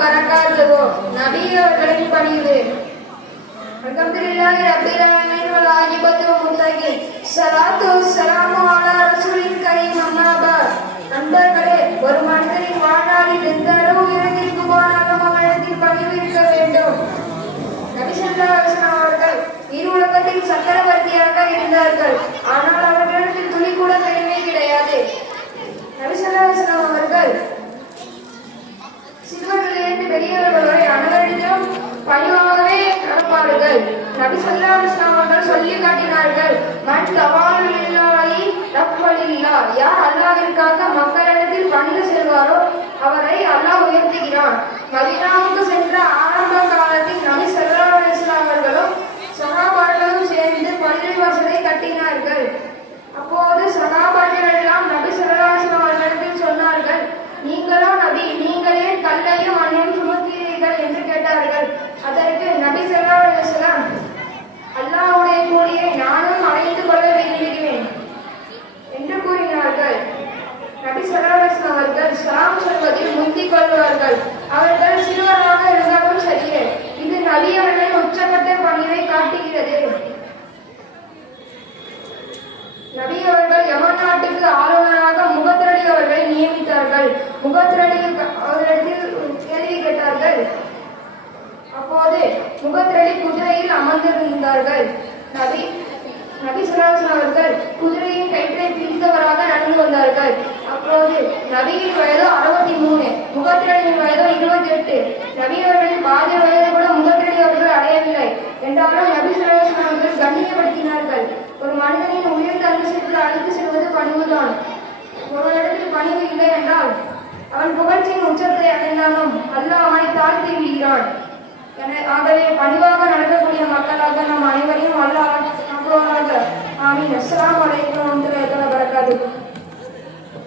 வரகாத்துஹு. நபி அவர்களின் பணிவு. அல்ஹம்துலில்லாஹி ரப்பில் ஆலமீன் வல் ஆகிபத்து முத்தகீன். ஸலாத்து வஸ்ஸலாமு அலா ரசூலில் கரீம். அம்மா பஅத். நண்பர்களே, ஒரு மனிதனின் வாழ்நாளில் எந்த அளவு இறங்கிற்கு போனாலும் அவனிடத்தில் பணிவு இருக்க வேண்டும். நபி ஸல்லல்லாஹு அலைஹி வஸல்லம் அவர்கள் இரு உலகத்தில் சக்கரவர்த்தியாக இருந்தார்கள். ஆனால் அவர்களிடத்தில் துளி கூட பெருமை கிடையாது. நபி ஸல்லல்லாஹு அலைஹி வஸல்லம் அவர்கள் சிறுவர்களிலிருந்து பெரியவர்கள் வரை அனைவரிடமும் பணிவாகவே நடப்பார்கள். நபி ஸல்லல்லாஹு அலைஹி வஸல்லம் அவர்கள் சொல்லி காட்டினார்கள், மன் தவாலுலில்லாஹி தக்வலில்லாஹ். யார் அல்லாஹ்விற்காக மக்களிடத்தில் பணிந்து செல்வாரோ அவரை அல்லாஹ் உயர்த்துகிறான். மதீனாவுக்கு சென்ற ஆரம்ப காலத்தில் நபி ஸல்லல்லாஹு அலைஹி வஸல்லம் அவர்களும் சஹாபாக்களும் சேர்ந்து பள்ளிவாசலை கட்டினார்கள். அப்போது சஹாபாக்கள் எல்லாம் நபி ஸல்லல்லாஹு அலைஹி வஸல்லம் அவர்களிடத்தில் சொன்னார்கள், நீங்களோ நபி, நீங்களே கல்லையும் மண்ணையும் சுமக்கிறீர்கள் என்று கேட்டார்கள். அதற்கு நபி ஸல்லல்லாஹு அலைஹி வஸல்லம், அல்லாஹ்வுடைய கூலியை நானும் அடைந்து கொள்ள விரும்புகிறேன் என்று கூறினார்கள். நபி ஸல்லல்லாஹு அலைஹி வஸல்லம் அவர்கள் சலாம் சொல்வதில் முந்திக் கொள்வார்கள். அவர்கள் சிறுவராக இருந்தாலும் சரியே. இது நபி அவர்களின் உச்சக்கட்ட பணிவை காட்டுகிறது. நபி அவர்கள் யமன் நாட்டுக்கு ஆளுநராக முகத்ரலி அவர்களை நியமித்தார்கள். முகத்ரலி அவர்களிடத்தில் கேள்வி கேட்டார்கள். அப்போது முகத்ரலி குதிரையில் அமர்ந்திருந்தார்கள். நபி ஸல்லல்லாஹு அலைஹி வஸல்லம் அவர்கள் குதிரையின் கயிற்றை பிடித்தவராக நடந்து வந்தார்கள். அப்போது நபியின் வயது 63, முகத்ரலியின் வயது 28. நபி அவர்களின் பாதி வயது கூட முகத்ரலி அவர்கள் அடையவில்லை. என்றாலும் நபி ஸல்லல்லாஹு அலைஹி வஸல்லம் அவர்கள் கண்ணியப்படுத்தினார்கள். ஒரு மனிதனின் உயர்ந்த அந்தஸ்திற்கு அழைத்து செல்வது பணிவுதான். ஒரு இடத்தில் பணிவு இல்லை என்றால் அவன் புகழ்ச்சியின் உச்சத்தை அடைந்தாலும் அல்லாஹ் அவனை தாழ்த்தி விடுகிறான். ஆகவே பணிவாக நடக்கக்கூடிய மக்களாக நம் அனைவரையும் அல்லாஹ் ஆக்குவாராக. ஆமீன். அஸ்ஸலாமு அலைக்கும் வரஹ்மத்துல்லாஹி வபரகாத்துஹு.